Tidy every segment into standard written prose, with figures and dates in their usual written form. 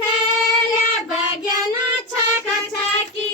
खायला बघ्यान छाकाछाकी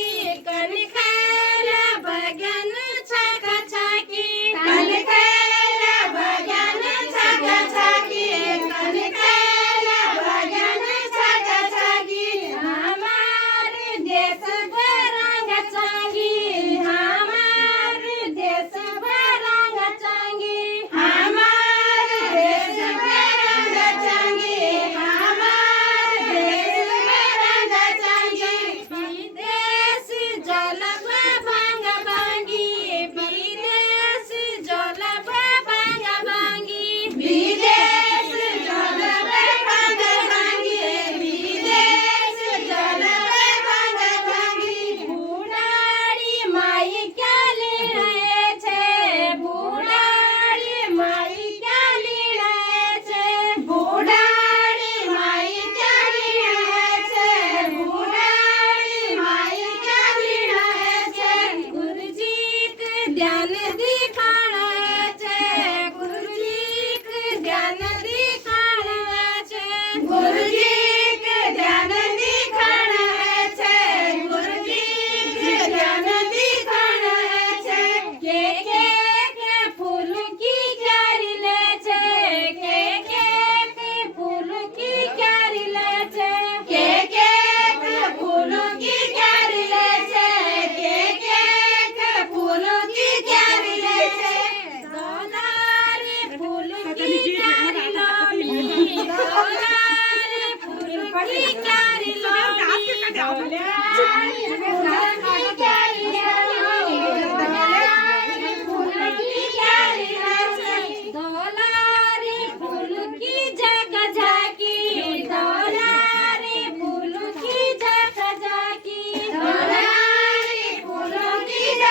कण खायला बघ्यान छाकाछाकी कण खायला बघ्यान छाकाछाकी कण खायला बघ्यान छाकाछाकी हमारे देश भरंग चांगी हमारे देश भरंग चांगी हमारे देश भरंग चांगी हमारे देश भरंग चांगी विदेश जलब भांग भांगी विदेश जलब भांग भांगी विदेश जलब भांग भांगी विदेश जलब भांग भांगी बुढ़ाड़ी माई क्या ली रहे छे बुढ़ाड़ी माई क्या ली रहे छे बुढ़ाड़ी माई क्या ली रहे छे बुढ़ाड़ी माई क्या ली रहे छे गुरुजी के ध्यान दिखाना छे गुरुजी के ध्यान दिखाना छे गुरुजी के ध्यान दिखाना छे गुरुजी के ध्यान दिखाना छे के फूल की क्यारी ले छे के फूल की क्यारी ले छे के फूल की क्यारी ले छे के फूल की क्यारी ले छे दोलारी फूल की क्यारी लामी दोलारी फूल की क्यारी लामी दोलारी फूल की